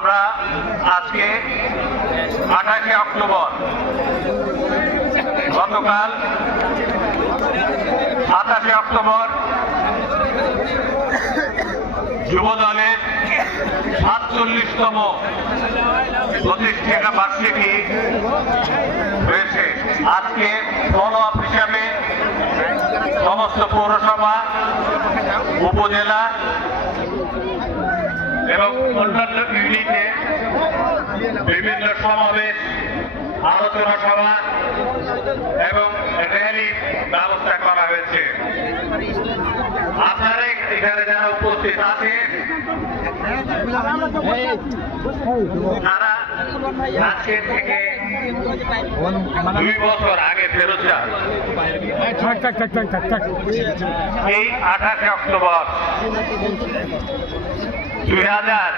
আমরা আজকে আঠাশে অক্টোবর গতকাল সাতাশে অক্টোবর যুব দলের সাতচল্লিশতম প্রতিষ্ঠিত বার্ষিকী হয়েছে। আজকে ফলো হিসাবে সমস্ত পৌরসভা, উপজেলা এবং অন্যান্য ইউনিটে বিভিন্ন সমাবেশ আলোচনা সভা এবং র্যালির ব্যবস্থা করা হয়েছে। আপনারা এখানে যারা উপস্থিত আছেন তারা আজকের থেকে দুই বছর আগে ফেরত যান। এই আঠাশে অক্টোবর দুই হাজার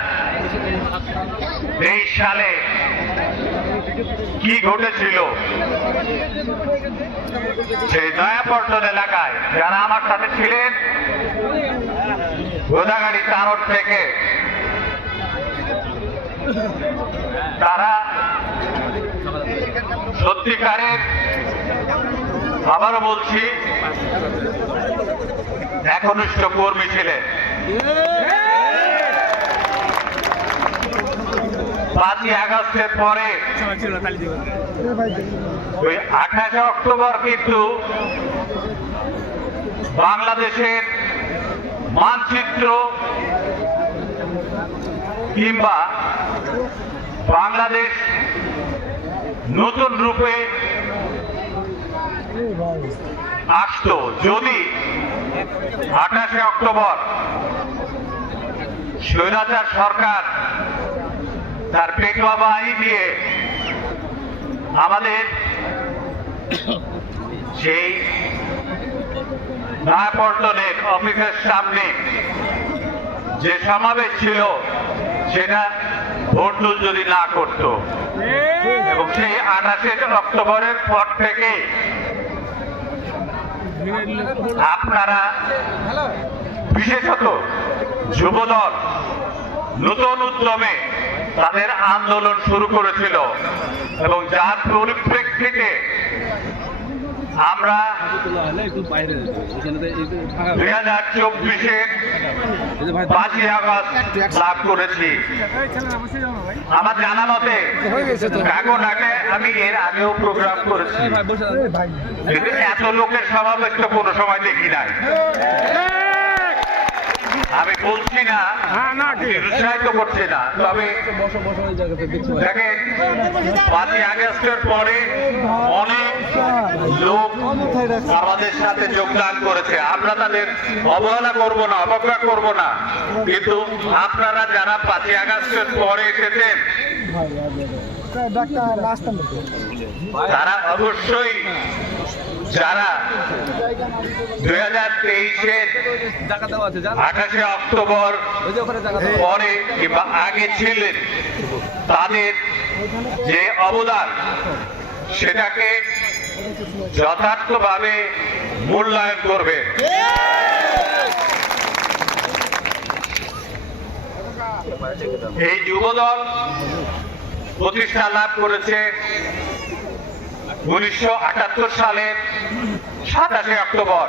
তেইশ সালে কি ঘটেছিল? সেই নয়াপল্টন এলাকায় যারা আমার সাথে ছিলেন, গোদাগাড়ি কারণ থেকে, তারা সত্যিকারের আবারও বলছি, একনিষ্ঠ কর্মী ছিলেন। পাঁচই আগস্টের পরে। ওই আঠাশে অক্টোবর কিন্তু বাংলাদেশের মানচিত্র কিংবা বাংলাদেশ নতুন রূপে আসতো। যদি আঠাশে অক্টোবর স্বৈরাচার সরকার তার পেটুয়া বাহিনী দিয়ে আমাদের সেই নয়াপল্টনের অফিসের সামনে যে সমাবেশ ছিল, সেটা ভোটদুল যদি না করত। এবং সেই আঠাশে অক্টোবরের পর থেকে আপনারা বিশেষত যুবদল নতুন উদ্যমে তাদের আন্দোলন শুরু করেছিল এবং যার পরিপ্রেক্ষিতে আমরা দুই হাজার চব্বিশের পাঁচই আগস্ট লাভ করেছি। আমার জানা মতে কাগন আমি এর আগেও প্রোগ্রাম করেছি। এত লোকের সমাবেশ তো কোনো সময় দেখি নাই। আমি বলছি না হ্যাঁ না কি? উৎসাহিত করছি না তবে দেখেন পাঁচই আগস্টের পরে অনেক লোক আমাদের সাথে যোগদান করেছে। আমরা তাদের অবহেলা করব না অবজ্ঞা করব না। কিন্তু আপনারা যারা পাঁচই আগস্টের পরে এসেছেন তারা অবশ্যই যারা দুই হাজার তেইশের আঠাশে অক্টোবর পরে কিংবা আগে ছিলেন, তাদের যে অবদান, সেটাকে যথার্থভাবে মূল্যায়ন করবে। এই যুবদল প্রতিষ্ঠা লাভ করেছে উনিশশো আটাত্তর সালের সাতাশে অক্টোবর।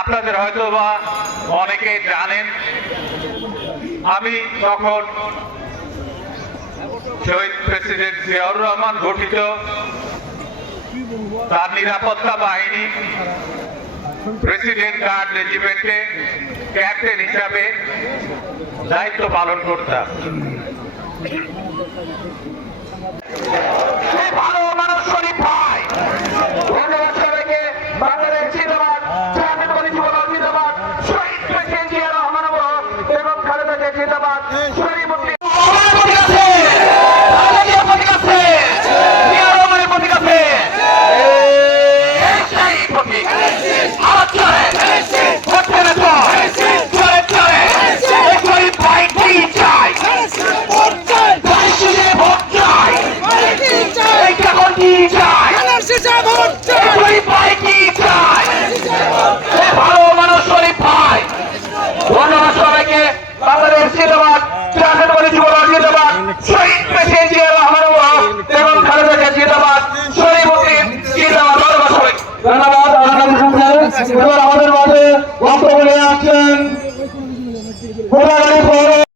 আপনাদের হয়তো বা অনেকে জানেন, আমি তখন শহীদ প্রেসিডেন্ট জিয়াউর রহমান গঠিত তার নিরাপত্তা বাহিনী প্রেসিডেন্ট গার্ড রেজিমেন্টে ক্যাপ্টেন হিসাবে দায়িত্ব পালন করতাম। ভালো মানুষ শরীফ ভাই।